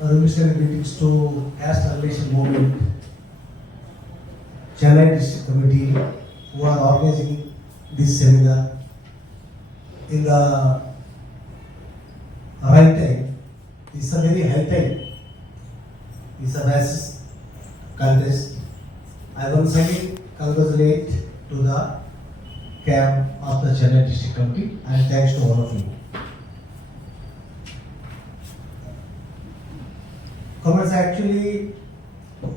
revolutionary greetings to Caste Annilation movement, Chennai District Committee, who are organizing this seminar in the right time. It's a very high time. It's a vast contest. I once again congratulate to the camp of the Chennai District Committee and thanks to all of you. Comments, actually,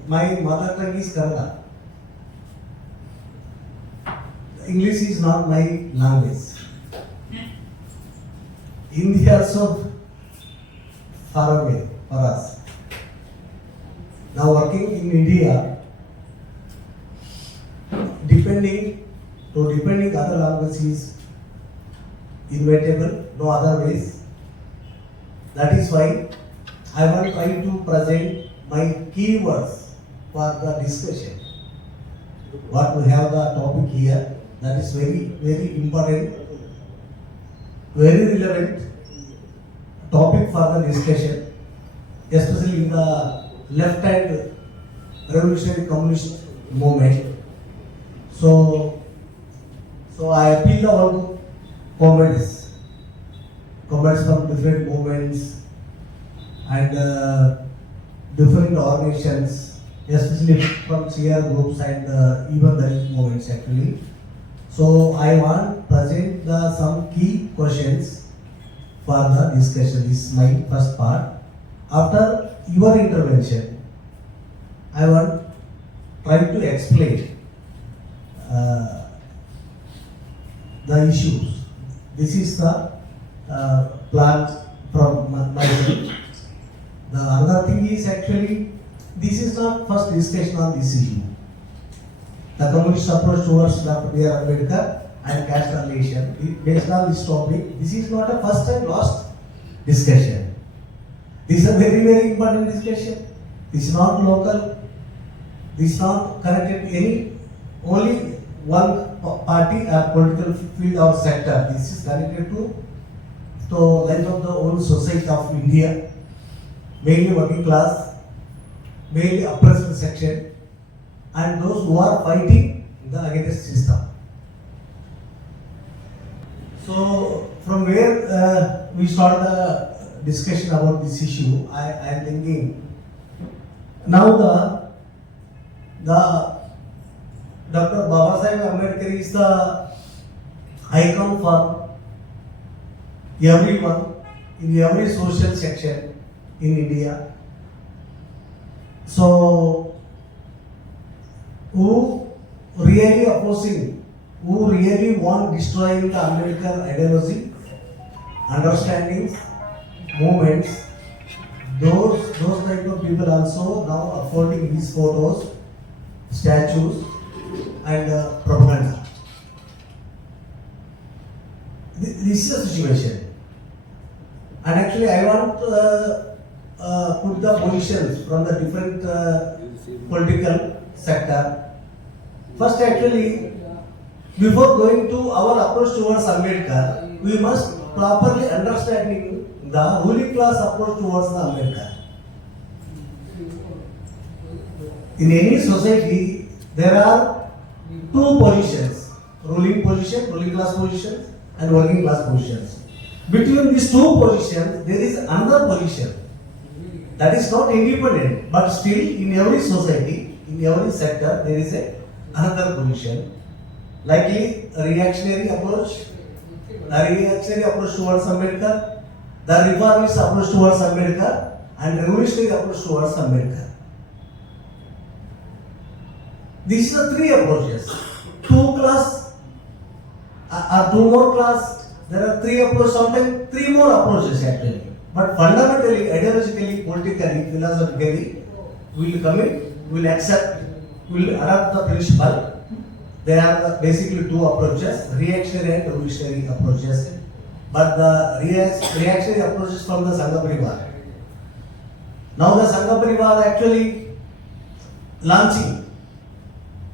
my mother tongue is Kannada. English is not my language. Hindi also far away for us. Now working in India, depending other languages is inevitable, no other ways. That is why I will try to present my keywords for the discussion. What we have the topic here, that is very, very important, very relevant topic for the discussion, especially in the left-hand revolutionary communist movement. So I appeal to all comments from different movements and different organizations, especially from CR groups and even the movements actually. So I want to present some key questions for the discussion. This is my first part. After your intervention, I want to try to explain the issues. This is the plan from myself. The other thing is actually, this is not first discussion on this issue. The communist approach towards Dr. Ambedkar and caste annihilation, based on this topic, this is not a first and last discussion. This is a very, very important discussion. This is not local. This is not connected to any, only one party or political field or sector. This is connected to life of the whole society of India, mainly working class, mainly oppressed section, and those who are fighting the against system. So from where we start the discussion about this issue, I am thinking now the Dr. Ambedkar is the icon for everyone in every social section in India. So who really opposing, who really want destroying the Ambedkar ideology, understandings, movements, those type of people also now upholding his photos, statues and propaganda. This is the situation. And actually I want to put the positions from the different political sector. First, actually, before going to our approach towards Ambedkar, we must properly understanding the ruling class approach towards the Ambedkar. In any society, there are two positions: ruling class positions, and working class positions. Between these two positions, there is another position that is not independent, but still in every society, in every sector, there is another position. Likely a reactionary approach towards Ambedkar, the reformist approach towards Ambedkar, and revolutionary approach towards Ambedkar. These are three approaches. Two class or two more class. There are three approaches, sometimes three more approaches actually. But fundamentally, ideologically, politically, philosophically, we will commit, we will accept, we will adopt the principle. There are basically two approaches, reactionary and revolutionary approaches. But the reactionary approach is from the Sangha Parivar. Now the Sangha Parivar actually launching.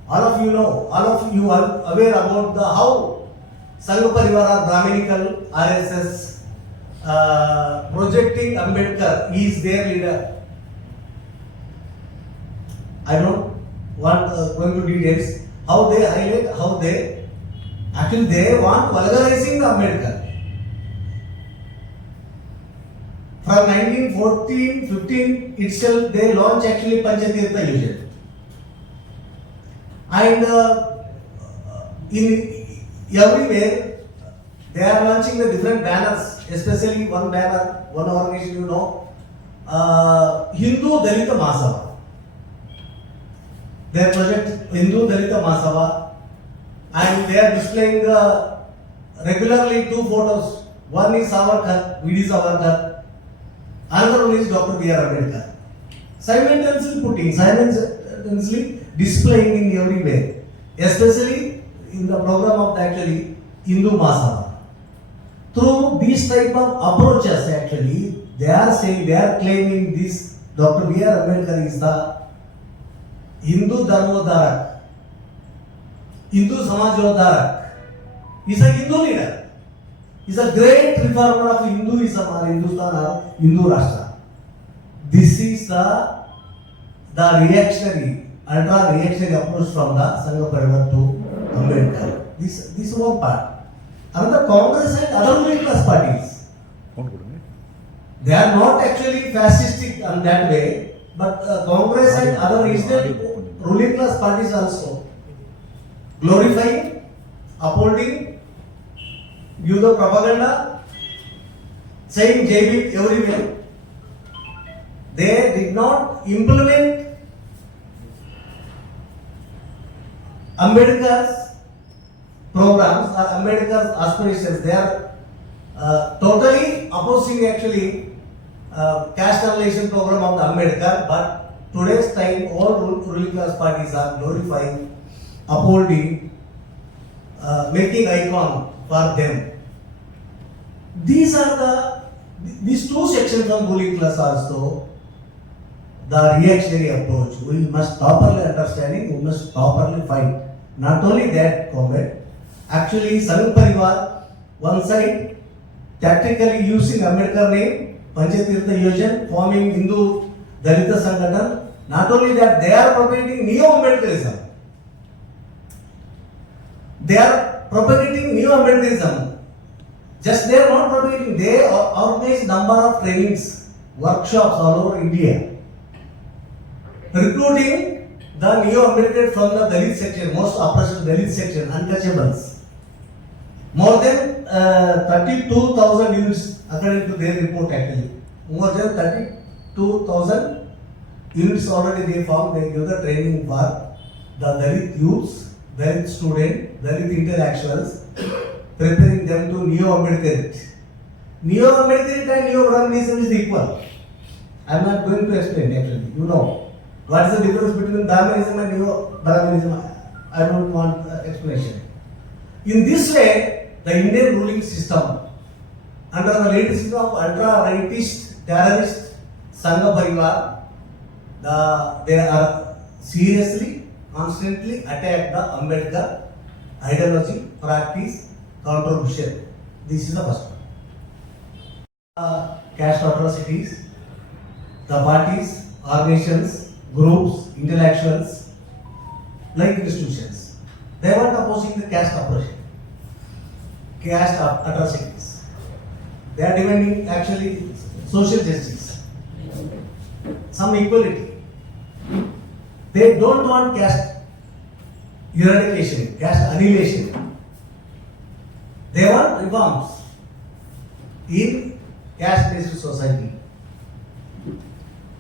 All of you know, all of you are aware about how Sangha Parivar are Brahminical, RSS, projecting Ambedkar, he is their leader. I don't want going to details. How they highlight, how they actually they want vulgarizing the Ambedkar. From 1914-15 itself, they launched actually Panchatirtha Yojana. And in everywhere, they are launching the different banners, especially one banner, one organization you know, Hindu Dalita Mahasabha. Their project Hindu Dalita Mahasabha, and they are displaying regularly two photos. One is Savarkar, V.D. Savarkar. Another one is Dr. B.R. Ambedkar. Simultaneously displaying in everywhere, especially in the program of actually Hindu Mahasabha. Through these type of approaches, actually, they are saying, they are claiming this Dr. B.R. Ambedkar is the Hindu Dharmodharak, Hindu Samajodharak. He is a Hindu leader. He is a great reformer of Hinduism or Hindustan or Hindu Rashtra. This is the reactionary, ultra-reactionary approach from the Sangha Parivar to Ambedkar. This is one part. Another, Congress and other ruling class parties. They are not actually fascistic in that way, but Congress and other regional ruling class parties also glorifying, upholding, give the propaganda, saying JB everywhere. They did not implement Ambedkar's programs or Ambedkar's aspirations. They are totally opposing actually caste annihilation program of the Ambedkar, but today's time all ruling class parties are glorifying, upholding, making icon for them. These two sections of ruling class also the reactionary approach. We must properly understand, we must properly fight. Not only that, comrade, actually Sangh Parivar, one side, tactically using Ambedkar name, Panchatirtha Yojana, forming Hindu Dalita Sangathan. Not only that, they are propagating neo-Ambedkarism. They are propagating neo-Ambedkarism. Just they are not propagating, they organize number of trainings, workshops all over India, recruiting the neo-Ambedkar from the Dalit section, most oppressed Dalit section, untouchables. More than 32,000 units according to their report actually. More than 32,000 units already they formed, they give the training for the Dalit youths, Dalit students, Dalit intellectuals, preparing them to neo-Ambedkarism. Neo-Ambedkarism and neo-Brahmanism is equal. I am not going to explain actually, you know. What is the difference between Brahmanism and neo-Brahmanism? I don't want explanation. In this way, the Indian ruling system, under the leadership of ultra-rightist, terrorist Sangha Parivar, they are seriously, constantly attack the Ambedkar ideology, practice, contribution. This is the first one. Caste atrocities, the parties, organizations, groups, intellectuals, like institutions, they were opposing the caste oppression, caste atrocities. They are demanding actually social justice, some equality. They don't want caste eradication, caste annihilation. They want reforms in caste-based society.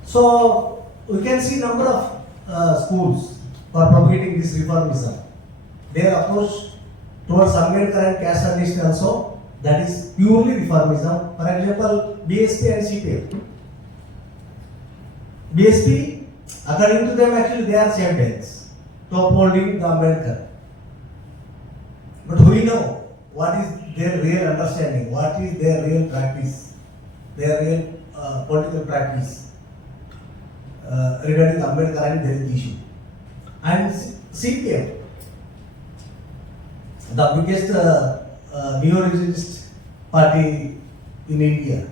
So we can see number of schools for propagating this reformism. Their approach towards Ambedkar and caste annihilation also, that is purely reformism. For example, BSP and CPI. BSP, according to them, actually they are champions to upholding the Ambedkar. But we know what is their real understanding, what is their real practice, their real political practice regarding Ambedkar and Dalit issue. And CPM, the biggest neo-regionalist party in India.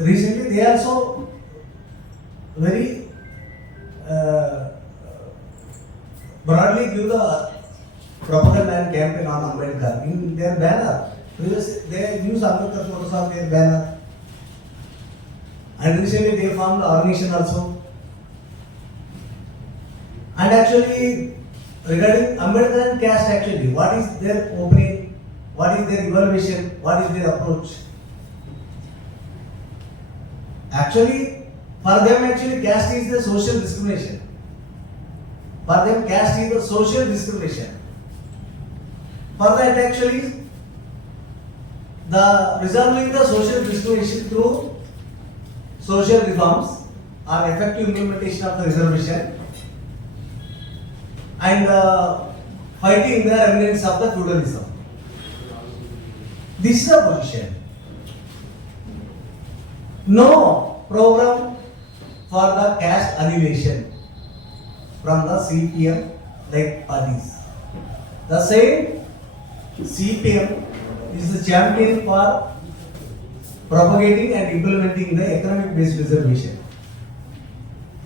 Recently, they also very broadly give the propaganda and campaign on Ambedkar in their banner. Because they use Ambedkar photos on their banner. And recently they formed the organization also. And actually, regarding Ambedkar and caste, actually, what is their opinion? What is their evaluation? What is their approach? Actually, for them, actually, caste is the social discrimination. For them, caste is the social discrimination. For that, actually, the resolving the social discrimination through social reforms or effective implementation of the reservation and fighting the remnants of the feudalism. This is the position. No program for the caste annihilation from the CPM like parties. The same CPM is the champion for propagating and implementing the economic based reservation.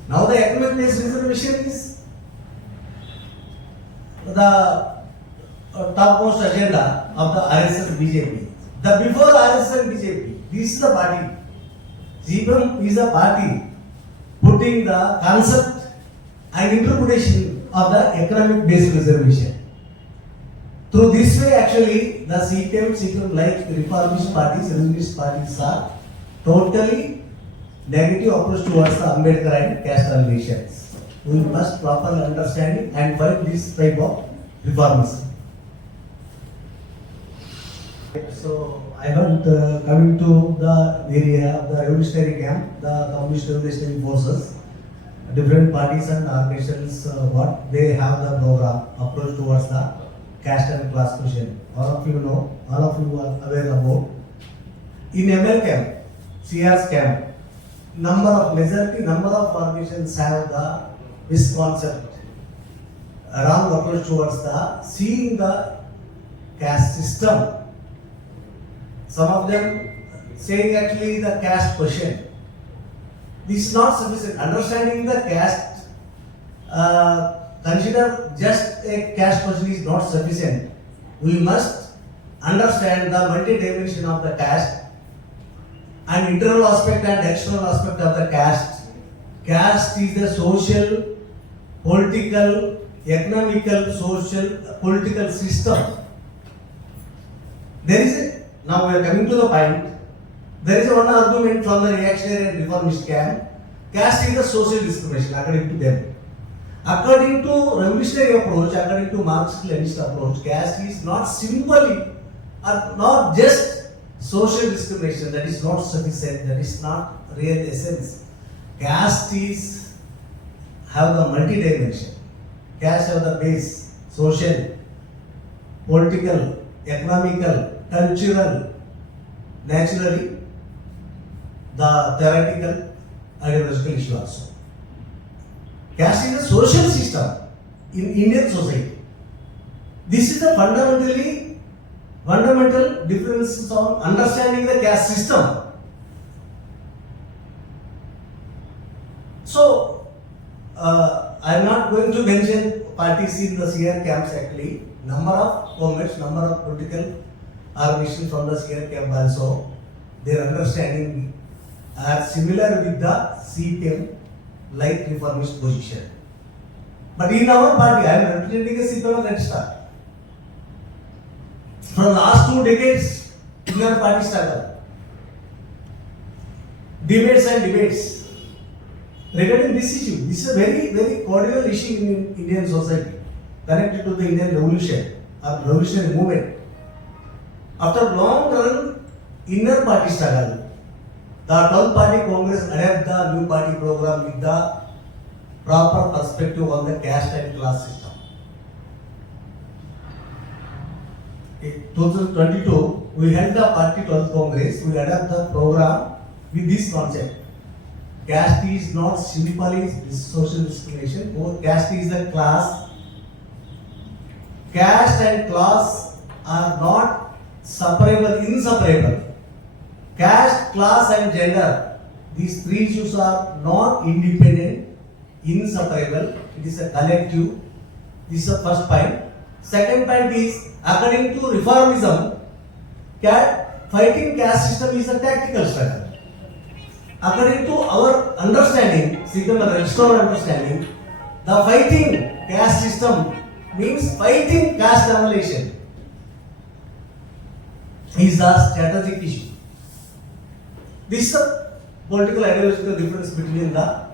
Now the economic based reservation is the topmost agenda of the RSS BJP. The before RSS BJP, this is the party. CPM is a party putting the concept and interpretation of the economic based reservation. Through this way, actually, the CPM like reformist parties, revisionist parties are totally negative approach towards the Ambedkar and caste relations. We must properly understand and fight this type of reformism. So I want coming to the area of the revolutionary camp, the communist revolutionary forces, different parties and organizations, what they have the program approach towards the caste and class question. All of you know, all of you are aware about. In ML camp, CR's camp, majority number of organizations have the misconcept, wrong approach towards the seeing the caste system. Some of them saying actually the caste question. This is not sufficient. Understanding the caste, consider just a caste question is not sufficient. We must understand the multi-dimension of the caste and internal aspect and external aspect of the caste. Caste is the social, political, economical, social, political system. Now we are coming to the point. There is one argument from the reactionary and reformist camp. Caste is a social discrimination according to them. According to revolutionary approach, according to Marxist-Leninist approach, caste is not simply or not just social discrimination. That is not sufficient. That is not real essence. Caste is have the multi-dimension. Caste have the base, social, political, economical, cultural, naturally, the theoretical, ideological issue also. Caste is a social system in Indian society. This is the fundamental difference on understanding the caste system. So, I am not going to mention parties in the CR camps actually. Number of comrades, number of political organizations from the CR camp also, their understanding are similar with the CPM like reformist position. But in our party, I am representing a CPM REDSTAR. From last 2 decades, in our party struggle, debates regarding this issue. This is a very, very cordial issue in Indian society, connected to the Indian revolution or revolutionary movement. After long run inner party struggle, the 12th party Congress adopted the new party program with the proper perspective on the caste and class system. In 2022, we held the party 12th Congress. We adopted the program with this concept. Caste is not simply social discrimination. Caste is a class. Caste and class are not separable, inseparable. Caste, class and gender, these three issues are not independent, inseparable. It is a collective. This is the first point. Second point is, according to reformism, fighting caste system is a tactical struggle. According to our understanding, CPI and REDSTAR understanding, the fighting caste system means fighting caste annihilation is the strategic issue. This is a political ideological difference between the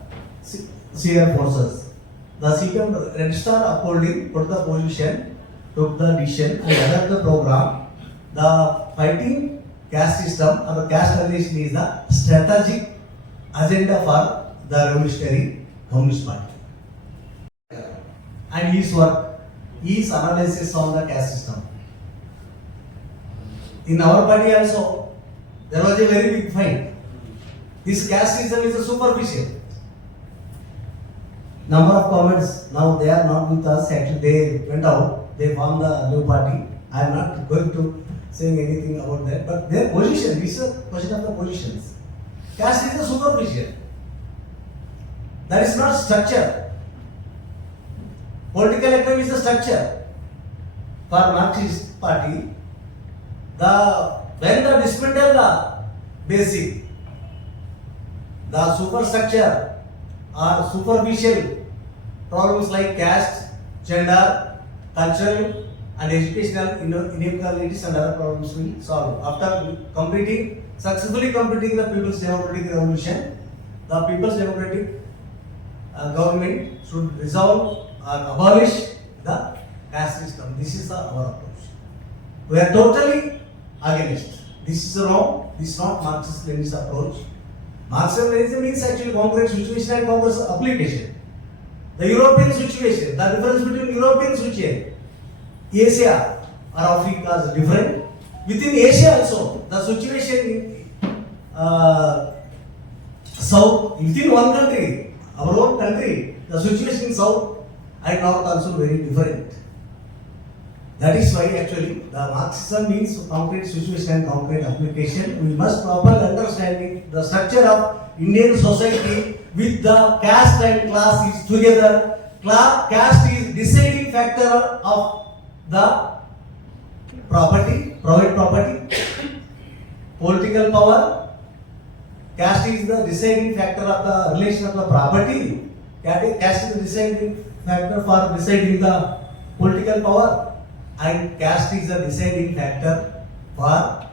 CR forces. The CPI and REDSTAR upholding took the position, took the decision and adopted the program. The fighting caste system or the caste annihilation is the strategic agenda for the revolutionary Communist Party. And his work, his analysis on the caste system. In our party also, there was a very big fight. This caste system is a superficial. Number of comments, now they are not with us, actually they went out, they formed the new party. I am not going to say anything about that, but their position, this is a question of the positions. Caste is a superficial. That is not structure. Political economy is a structure. For Marxist party, when the dismantle the basic, the superstructure or superficial problems like caste, gender, cultural and educational inequalities and other problems will solve. After successfully completing the People's Democratic Revolution, the People's Democratic government should resolve or abolish the caste system. This is our approach. We are totally against. This is wrong. This is not Marxist-Leninist approach. Marxism-Leninism means actually concrete situation and concrete application. The European situation, the difference between European situation, Asia or Africa is different. Within Asia also, the situation in South, within one country, our own country, the situation in South and North also very different. That is why actually the Marxism means concrete situation and concrete application. We must properly understand the structure of Indian society with the caste and class is together. Caste is deciding factor of the property, private property, political power. Caste is the deciding factor of the relation of the property. Caste is the deciding factor for deciding the political power. And caste is a deciding factor for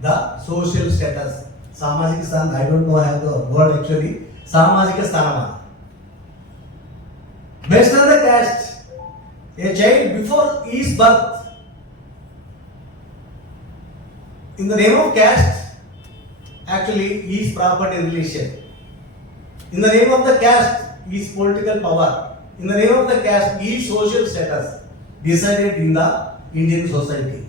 the social status. Samajika Sthan, I don't know I have the word actually. Samajika Sthanamana. Based on the caste, a child before his birth, in the name of caste, actually his property relation. In the name of the caste, his political power. In the name of the caste, his social status decided in the Indian society.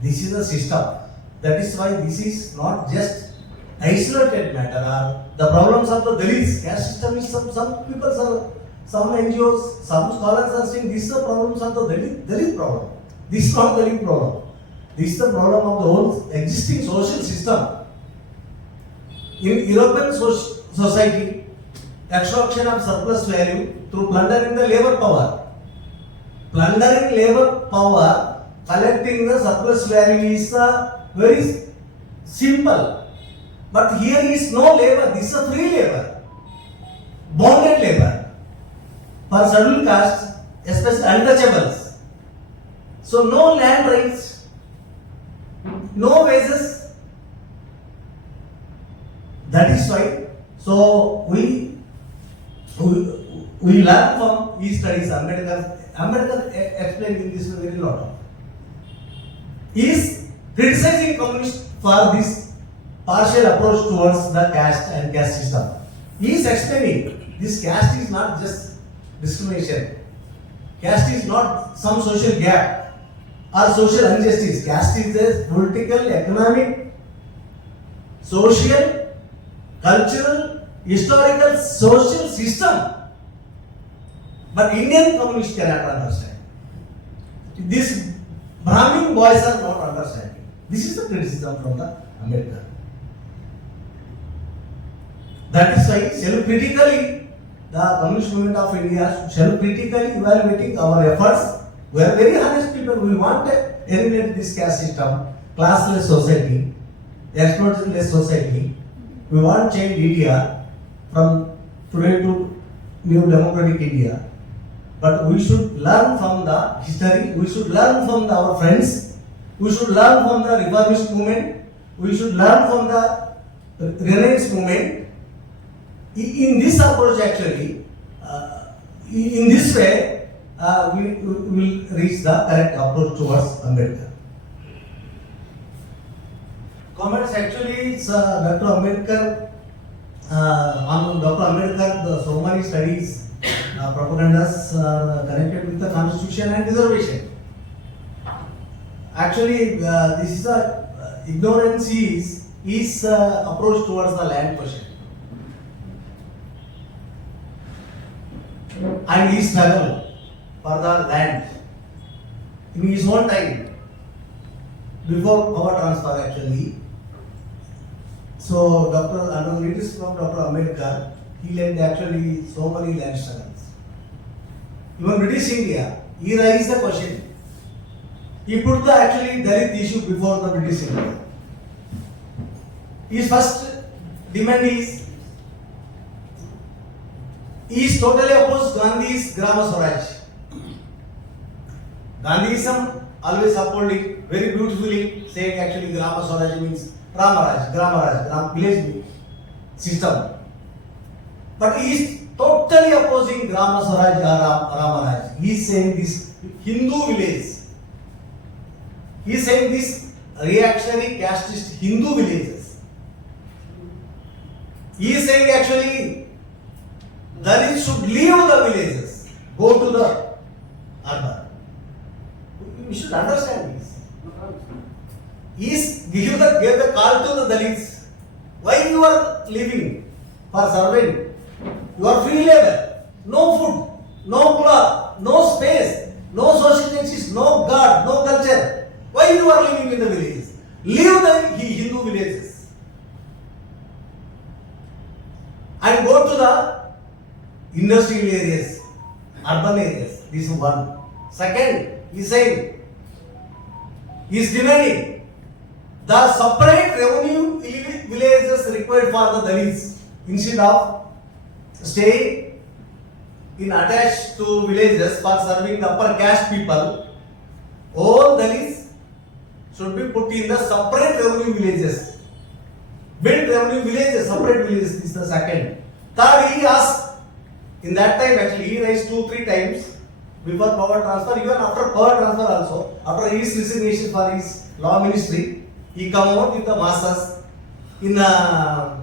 This is the system. That is why this is not just isolated matter or the problems of the Dalits. Caste system is some people, some NGOs, some scholars are saying this is the problems of the Dalit problem. This is not Dalit problem. This is the problem of the whole existing social system. In European society, extraction of surplus value through plundering the labor power. Plundering labor power, collecting the surplus value is very simple. But here is no labor, this is a free labor. Bonded labor. For scheduled castes, especially untouchables. So no land rights, no wages. That is why. So we learn from his studies. Ambedkar explained in this very lot. He is criticizing communists for this partial approach towards the caste and caste system. He is explaining this caste is not just discrimination. Caste is not some social gap or social injustice. Caste is a political, economic, social, cultural, historical, social system. But Indian communists cannot understand. This Brahmin boys are not understanding. This is the criticism from the Ambedkar. That is why self-critically, the Communist Movement of India self-critically evaluating our efforts. We are very honest people. We want to eliminate this caste system, classless society, exploitationless society. We want to change India from today to new democratic India. But we should learn from the history, we should learn from our friends, we should learn from the reformist movement, we should learn from the Renaissance movement. In this approach actually, in this way, we will reach the correct approach towards Ambedkar. Comments actually, Dr. Ambedkar, on Dr. Ambedkar, so many studies, propagandas connected with the constitution and reservation. Actually, this is a ignorance is approach towards the land question. And he struggled for the land in his own time before power transfer actually. So under leadership of Dr. Ambedkar, he led actually so many land struggles. Even British India, he raised the question. He put the actually Dalit issue before the British India. His first demand is totally opposed Gandhi's Grama Swaraj. Gandhiism always upholding very beautifully, saying actually Grama Swaraj means Grama village system. But he is totally opposing Grama Swaraj or Ramaraj. He is saying this Hindu village. He is saying this reactionary casteist Hindu villages. He is saying actually Dalits should leave the villages, go to the urban. We should understand this. He gave the call to the Dalits. Why you are living for serving? You are free labor, no food, no cloth, no space, no social justice, no God, no culture. Why you are living in the villages? Leave the Hindu villages and go to the industrial areas, urban areas. This is one. Second, he is saying, he is demanding the separate revenue villages required for the Dalits instead of stay in attached to villages for serving the upper caste people. All Dalits should be put in the separate revenue villages. Build revenue villages, separate villages. This is the second. Third, he asked, in that time actually, he raised 2-3 times before power transfer, even after power transfer also, after his resignation for his law ministry, he come out with the masses. In Agra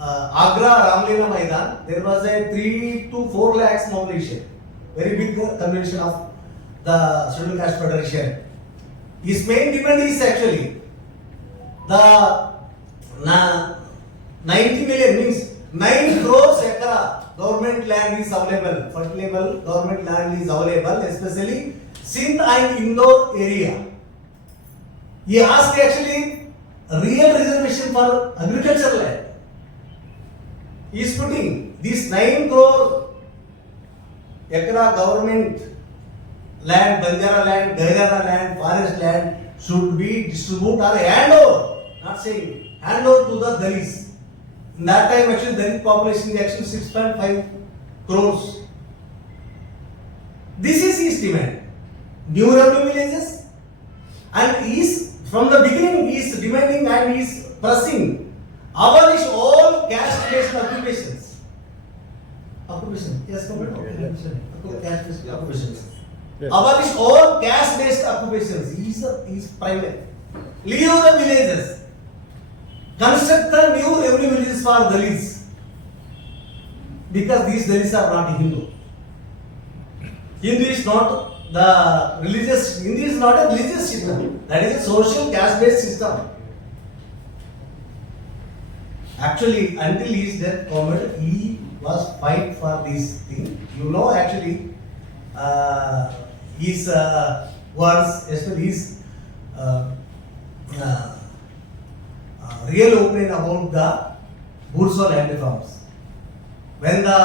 Ramlila Maidan, there was a 3 to 4 lakhs mobilization. Very big convention of the Scheduled Caste Federation. His main demand is actually the 90 million means 9 crores acre government land is available, fertile government land is available, especially Sindh and Indore area. He asked actually real reservation for agricultural land. He is putting this 9 crore acre government land, Banjara land, Gairana land, forest land should be distributed or hand over, not saying hand over to the Dalits. In that time actually Dalit population is actually 6.5 crores. This is his demand. New revenue villages, and he is from the beginning he is demanding and he is pressing abolish all caste-based occupations. Yes, caste-based occupations. Abolish all caste-based occupations. He is private. Leave the villages. Construct the new revenue villages for Dalits. Because these Dalits are not Hindu. Hindu is not the religious. Hindu is not a religious system. That is a social caste-based system. Actually, until his death moment, he was fight for this thing. You know, actually, his words, especially his real opinion about the Bourgeois land reforms. When the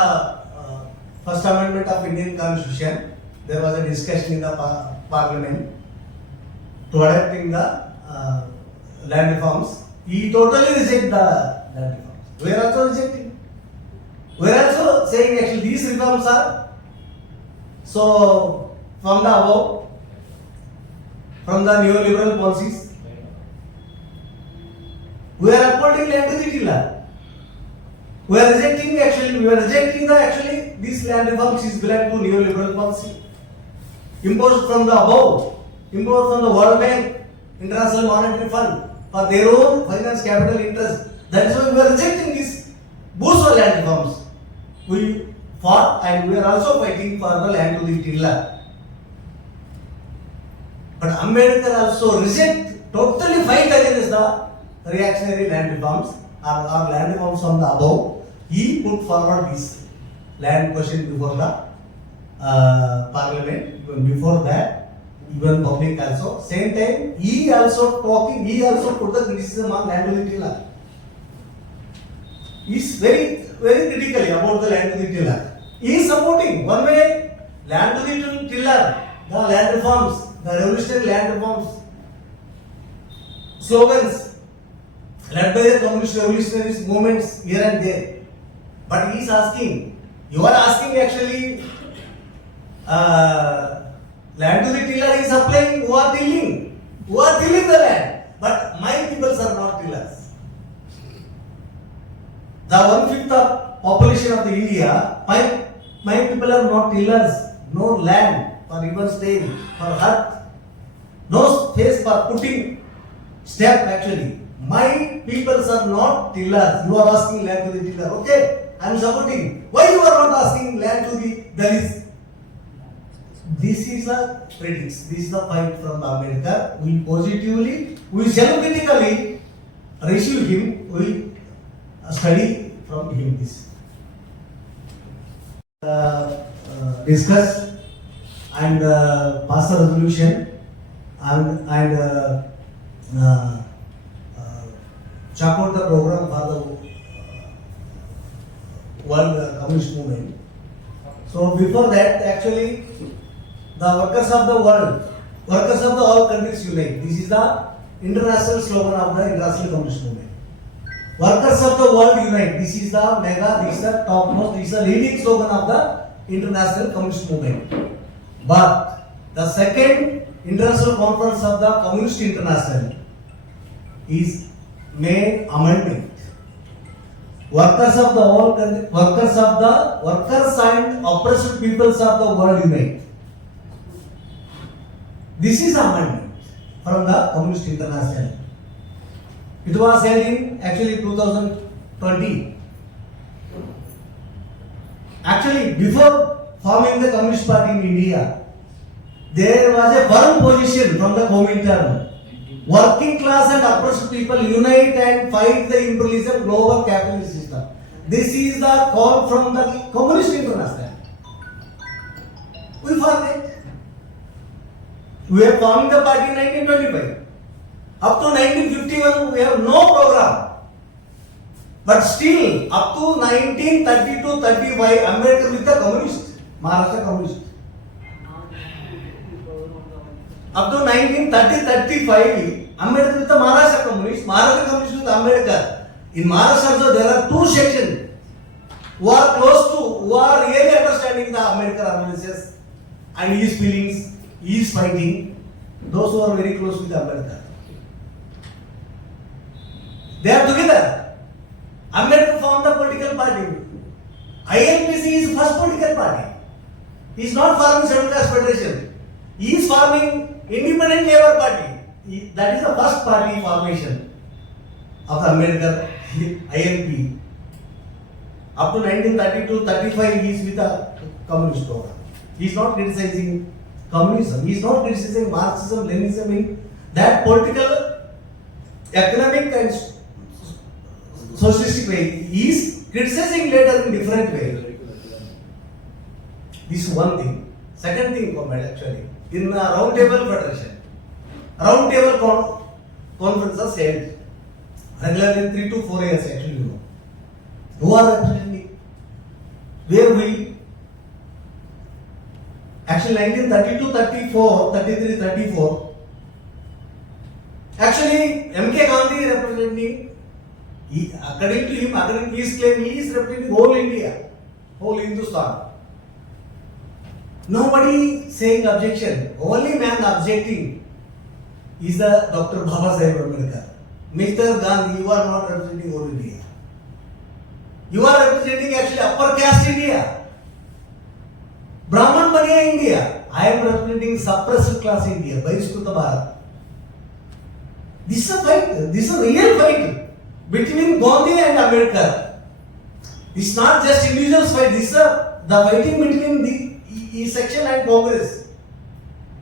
first amendment of Indian Constitution, there was a discussion in the Parliament to adopting the land reforms. He totally rejected the land reforms. We are also rejecting. We are also saying actually these reforms are so from the above, from the neoliberal policies. We are upholding land to the tiller. We are rejecting these land reforms is belong to neoliberal policy. Imposed from the above, imposed from the World Bank, International Monetary Fund for their own finance capital interest. That is why we are rejecting these bourgeois land reforms. We fought and we are also fighting for the land to the tiller. But Ambedkar also totally fight against the reactionary land reforms or land reforms from the above. He put forward this land question before the Parliament. Even before that, even public also. Same time, he also put the criticism on land to the tiller. He is very critically about the land to the tiller. He is supporting one way land to the tiller, the land reforms, the revolutionary land reforms, slogans led by the communist revolutionary movements here and there. But he is asking, you are asking actually land to the tiller is applying, who are tilling the land. But my peoples are not tillers. The 1/5 of population of the India, my people are not tillers, no land for even staying, for hut, no space for putting step actually. My peoples are not tillers. You are asking land to the tiller. Okay, I am supporting. Why you are not asking land to the Dalits? This is a critics. This is the fight from Ambedkar. We positively, we self-critically receive him. We study from him this. Discuss and pass a resolution and chart out the program for the world communist movement. So before that, actually, the workers of the world, workers of the all countries unite. This is the international slogan of the international communist movement. Workers of the world unite. This is the mega, this is the topmost, this is the leading slogan of the international communist movement. But the second international conference of the Communist International is made amendment. Workers of the all countries, workers and oppressed peoples of the world unite. This is amendment from the Communist International. It was held in actually 2020. Actually, before forming the Communist Party in India, there was a firm position from the Comintern. Working class and oppressed people unite and fight the imperialism global capitalist system. This is the call from the Communist International. We formed it. We have formed the party in 1925. Up to 1951, we have no program. But still, up to 1932-35, Ambedkar with the communist, Maharashtra communist. Up to 1930-35, Ambedkar with the Maharashtra communist with Ambedkar. In Maharashtra also, there are two sections who are really understanding the Ambedkar analysis and his feelings, his fighting. Those who are very close with Ambedkar. They are together. Ambedkar formed the political party. INPC is first political party. He is not forming Scheduled Caste Federation. He is forming Independent Labour Party. That is the first party formation of Ambedkar, INP. Up to 1932-35, he is with the communist program. He is not criticizing communism. He is not criticizing Marxism, Leninism in that political, economic and socialistic way. He is criticizing later in different way. This is one thing. Second thing, actually, in the Round Table Federation, round table conferences held regularly 3 to 4 years actually, you know. Who are representing? Where we actually 1932, 34, 33, 34. Actually, M.K. Gandhi representing. According to him, according to his claim, he is representing whole India, whole Hindustan. Nobody saying objection. Only man objecting is the Dr. Ambedkar. Mr. Gandhi, you are not representing whole India. You are representing actually upper caste India, Brahman Baniya India. I am representing suppressed class India, Bahishkruta Bharat. This is a fight. This is a real fight between Gandhi and Ambedkar. It's not just individuals fight. This is the fighting between the E section and Congress.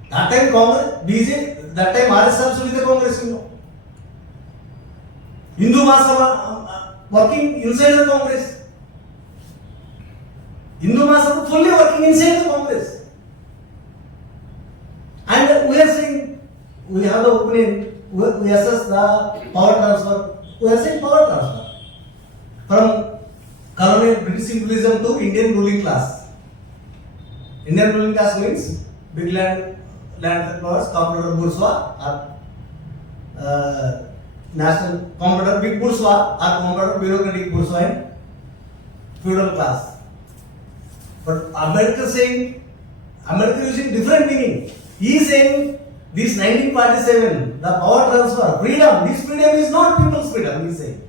That time Congress, BJ, that time RS also with the Congress, you know. Hindu Mahasabha working inside the Congress. Hindu Mahasabha fully working inside the Congress. And we are saying, we have the opinion, we assess the power transfer. We are saying power transfer from colonial British symbolism to Indian ruling class. Indian ruling class means big land powers, comprador bourgeois, or national comprador, big bourgeois, or comprador bureaucratic bourgeois and feudal class. But Ambedkar using different meaning. He is saying this 1947, the power transfer, freedom, this freedom is not people's freedom, he is saying.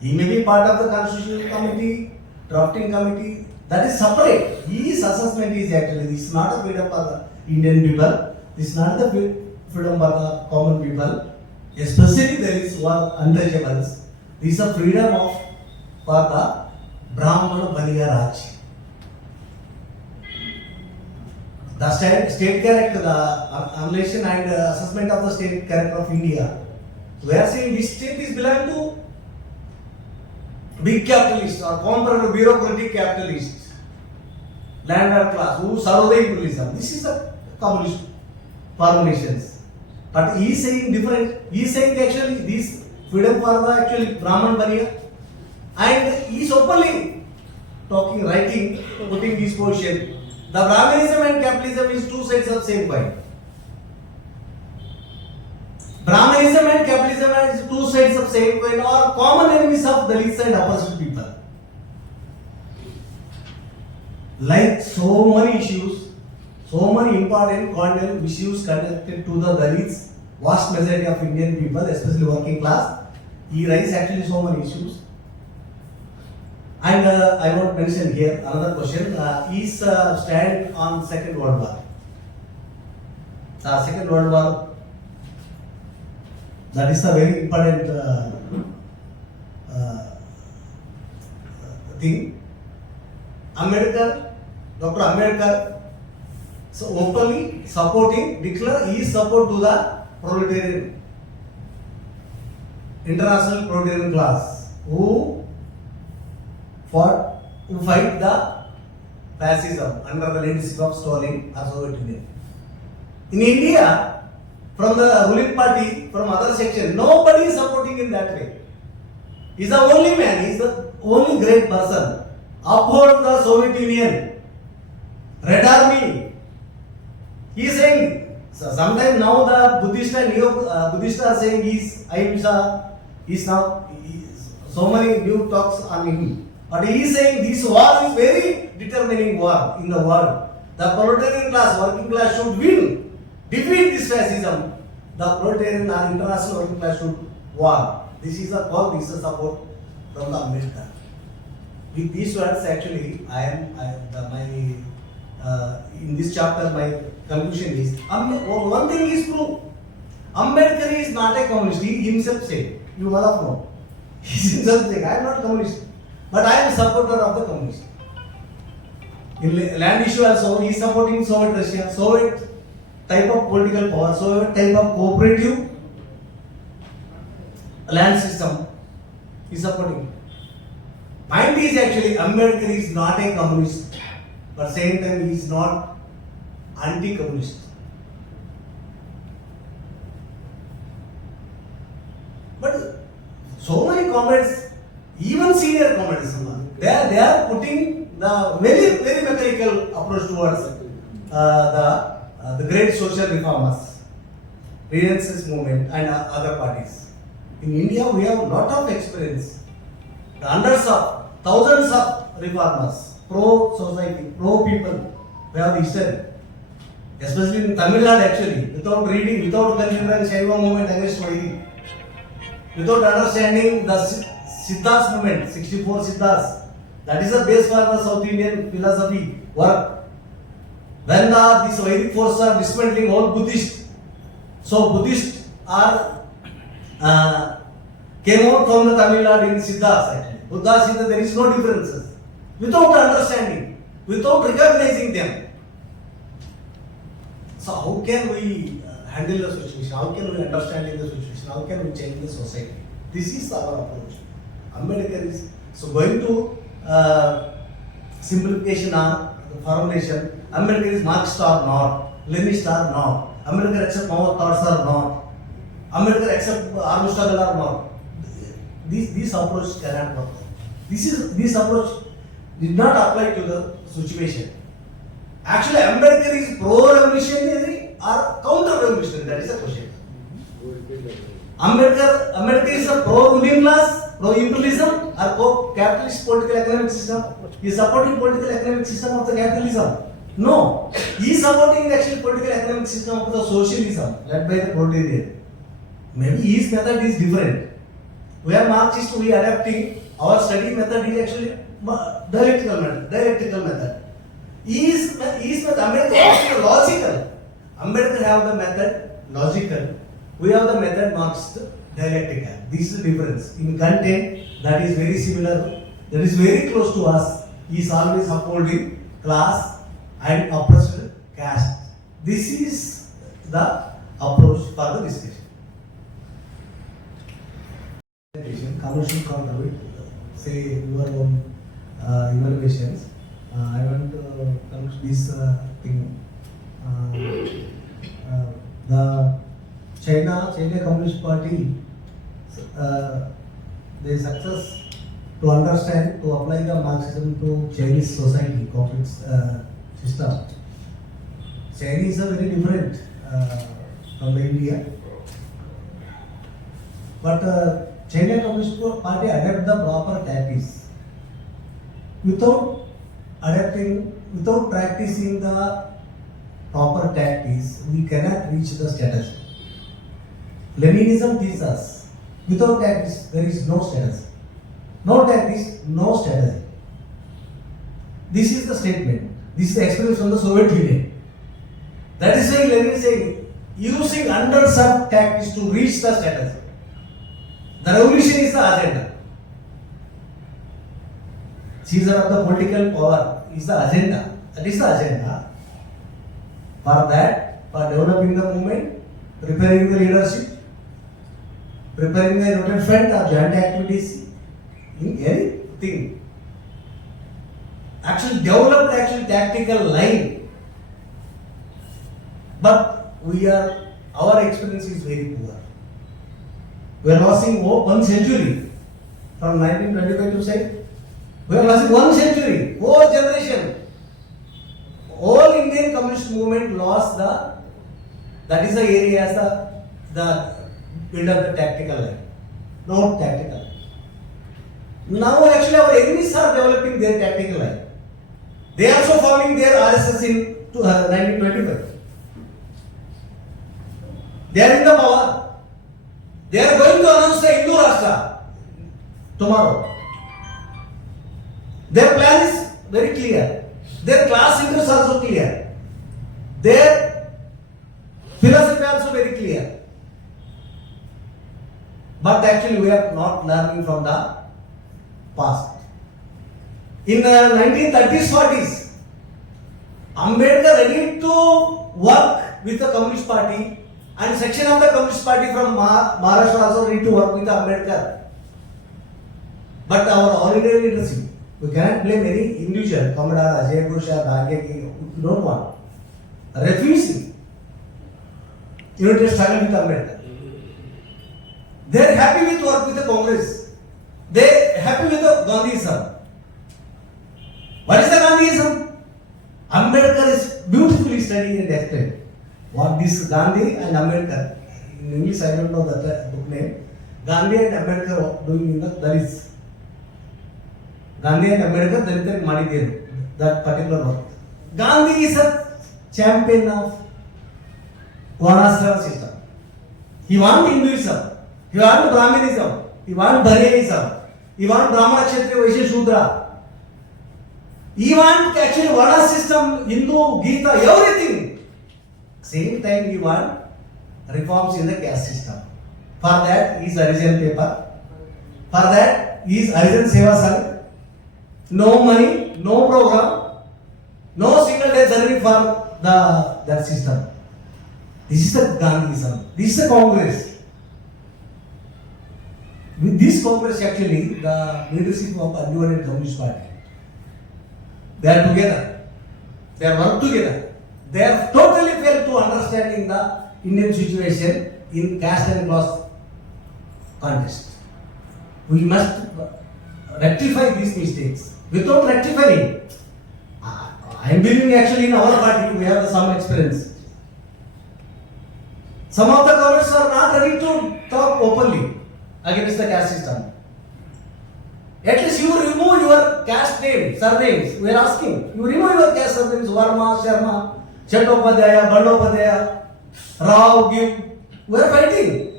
He may be part of the constitutional committee, drafting committee, that is separate. His assessment is actually, this is not a freedom for the Indian people, this is not the freedom for the common people, especially there is one untouchables. This is a freedom for the Brahman Baniya Raj. The state character, the annihilation and assessment of the state character of India. We are saying this state is belong to big capitalists or comprador bureaucratic capitalists, landlord class, who serve the imperialism. This is the communist formulations. But he is saying different. He is saying actually this freedom for the actually Brahman Baniya, and he is openly talking, writing, putting this position. The Brahmanism and capitalism is two sides of same coin. Brahmanism and capitalism are two sides of same coin, or common enemies of Dalits and oppressed people. Like so many issues, so many important cardinal issues connected to the Dalits, vast majority of Indian people, especially working class, he raises actually so many issues. And I want to mention here another question. Is stand on Second World War. Second World War, that is a very important thing. Dr. Ambedkar, so openly supporting, declare his support to the proletarian, international proletarian class, who fight the fascism under the leadership of Stalin or Soviet Union. In India, from the ruling party, from other section, nobody is supporting in that way. He is the only man, he is the only great person. Uphold the Soviet Union, Red Army. He is saying, so sometimes now the Buddhist and Buddhist are saying he is Ahimsa, he is now, so many new talks on him. But he is saying this war is very determining war in the world. The proletarian class, working class should win, defeat this fascism. The proletarian and international working class should war. This is a call, this is a support from the Ambedkar. With these words, actually, in this chapter, my conclusion is, one thing is true. Ambedkar is not a communist. He himself said, you all of know. He himself said, I am not communist. But I am a supporter of the communist. In land issue also, he is supporting Soviet Russia, Soviet type of political power, Soviet type of cooperative land system. He is supporting. Mind is actually, Ambedkar is not a communist, but same time he is not anti-communist. many comrades, even senior comrades, they are putting the very mechanical approach towards the great social reformers, Renaissance movement and other parties. In India, we have a lot of experience. The hundreds of, thousands of reformers, pro-society, pro-people, we have the history. Especially in Tamil Nadu actually, without reading, without considering Shaiva movement against Vaidhi, without understanding the Siddhas movement, 64 Siddhas, that is the base for the South Indian philosophy work. When these Vedic forces are dismantling all Buddhists, so Buddhists are came out from the Tamil Nadu in Siddhas actually. Buddha, Siddha, there is no differences. Without understanding, without recognizing them. So how can we handle the situation? How can we understand the situation? How can we change the society? This is our approach. Ambedkar is so going to simplification or formulation. Ambedkar is Marxist or not, Leninist or not. Ambedkar accept Mao thoughts or not. Ambedkar accept armed struggle or not. This approach cannot work. This approach did not apply to the situation. Actually, Ambedkar is pro-revolutionary or counter-revolutionary? That is the question. Ambedkar is a pro-ruling class, pro-imperialism or pro-capitalist political economic system. He is supporting political economic system of the capitalism. No, he is supporting actually political economic system of the socialism led by the proletariat. Maybe his method is different. We are Marxists, we are adapting. Our study method is actually dialectical method. Is Ambedkar is logical. Ambedkar have the method logical. We have the method Marxist dialectical. This is the difference. In content, that is very similar. That is very close to us. He is always upholding class and oppressed caste. This is the approach for the discussion. Commercial contribute, say your own evaluations. I want to come to this thing. The China Communist Party, their success to understand, to apply the Marxism to Chinese society, conflict system. Chinese are very different from India, but China Communist Party adapt the proper tactics. Without practicing the proper tactics, we cannot reach the status. Leninism teaches us, without tactics, there is no status. No tactics, no status. This is the statement. This is the experience from the Soviet Union. That is why Lenin is saying, using hundreds of tactics to reach the status. The revolution is the agenda. Caesar of the political power is the agenda. That is the agenda. For that, for developing the movement, preparing the leadership, preparing the united front or joint activities, in anything. Actually developed tactical line. But our experience is very poor. We are losing 1 century from 1925 to say. We are losing 1 century, 4 generation. All Indian communist movement lost that is the area as the build up the tactical line. No tactical line. Now actually our enemies are developing their tactical line. They are also forming their RSS in 1925. They are in the power. They are going to announce the Hindu Rashtra tomorrow. Their plan is very clear. Their class interests are also clear. Their philosophy also very clear. But actually we are not learning from the past. In the 1930s, 40s, Ambedkar ready to work with the Communist Party, and section of the Communist Party from Maharashtra also ready to work with Ambedkar. But our all India leadership, we cannot blame any individual, Comrade Ajay Ghosh or Bhagya, we don't want. Refusing united struggle with Ambedkar. They are happy with work with the Congress. They happy with the Gandhism. What is the Gandhism? Ambedkar is beautifully studied and explained. What this Gandhi and Ambedkar, in English I don't know the book name, Gandhi and Ambedkar doing in the Dalits. Gandhi and Ambedkar Dalit Madidir, that particular work. Gandhi is a champion of Varnashram system. He wants Hinduism, he wants Brahminism, he wants Bharyanism, he wants Brahmana Kshatriya Vaishya Shudra. He wants actually Varna system, Hindu, Gita, everything. Same time he wants reforms in the caste system. For that he is Arijan paper. For that he is Arijan Seva Sangh. No money, no program, no single day salary for that system. This is the Gandhism. This is the Congress. With this Congress actually, the leadership of Annilation Communist Party, they are together. They are work together. They have totally failed to understanding the Indian situation in caste and class contest. We must rectify these mistakes. Without rectifying, I am believing actually in our party we have some experience. Some of the communists are not ready to talk openly against the caste system. At least you remove your caste name, surnames. We are asking. You remove your caste surnames, Varma, Sharma, Chattopadhyaya, Bandopadhyaya, Rao, Give. We are fighting.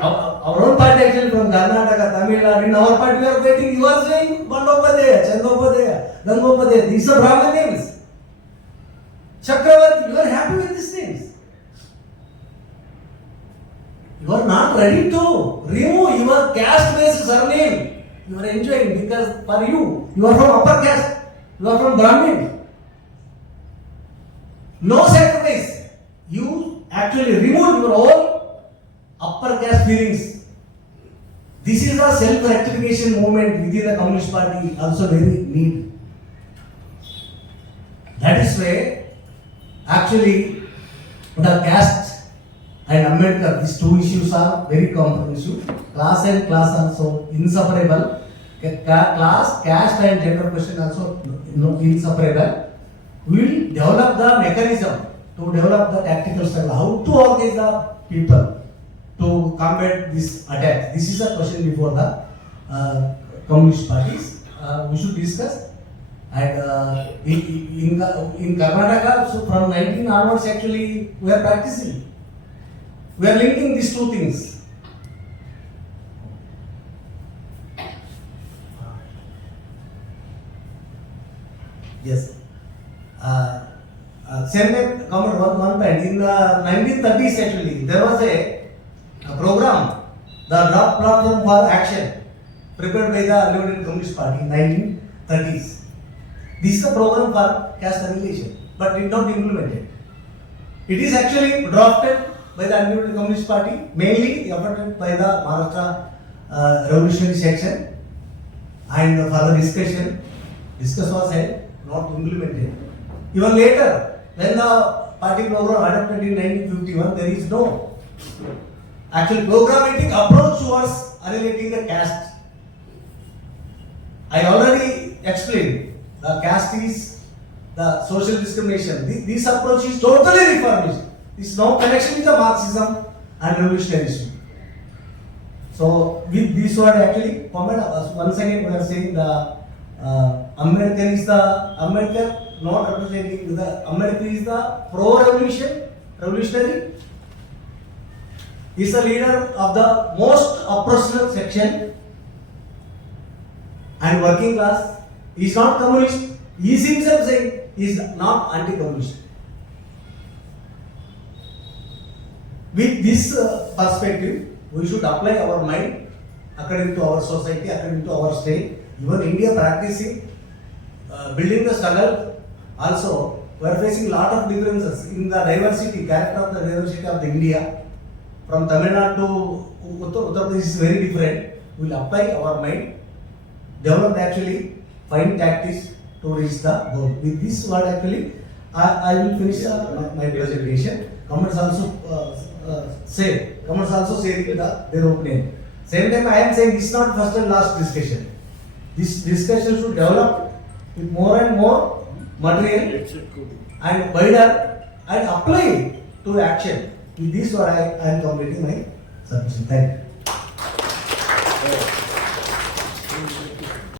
Our own party actually from Karnataka, Tamil Nadu, in our party we are fighting. You are saying Bandopadhyaya, Chattopadhyaya, Gangopadhyaya. These are Brahmin names. Chakravarti, you are happy with these names. You are not ready to remove your caste-based surname. You are enjoying because for you are from upper caste, you are from Brahmin. No sacrifice. You actually remove your own upper caste feelings. This is a self-rectification movement within the Communist Party also very need. That is why actually the caste and Ambedkar, these two issues are very comprehensive. Class and class also inseparable. Class, caste and gender question also inseparable. We will develop the mechanism to develop the tactical struggle. How to organize the people to combat this attack. This is a question before the communist parties. We should discuss. And in Karnataka, so from 19 onwards actually we are practicing. We are linking these two things. Yes. Same comment one point. In the 1930s actually, there was a program, the draft platform for action, prepared by the Annilation Communist Party in 1930s. This is a program for caste annihilation, but it not implemented. It is actually drafted by the Annilation Communist Party, mainly efforted by the Maharashtra Revolutionary Section, and for the discussion was held, not implemented. Even later, when the party program adopted in 1951, there is no actual programmatic approach towards annihilating the caste. I already explained, the caste is the social discrimination. This approach is totally reformist. There is no connection with the Marxism and revolutionarism. So with this word actually, comment once again we are saying the Ambedkar is the Ambedkar not representing the Ambedkar is the pro-revolution, revolutionary. He is the leader of the most oppressed section and working class. He is not communist. He is himself saying he is not anti-communist. With this perspective, we should apply our mind according to our society, according to our state. Even India practicing, building the struggle. Also, we are facing a lot of differences in the diversity, character of the diversity of the India. From Tamil Nadu to Uttar Pradesh is very different. We will apply our mind, develop actually, find tactics to reach the goal. With this word actually, I will finish my presentation. Comments also say their opinion. Same time I am saying this is not first and last discussion. This discussion should develop with more and more material and wider and apply it to action. With this, I am completing my submission. Thank you.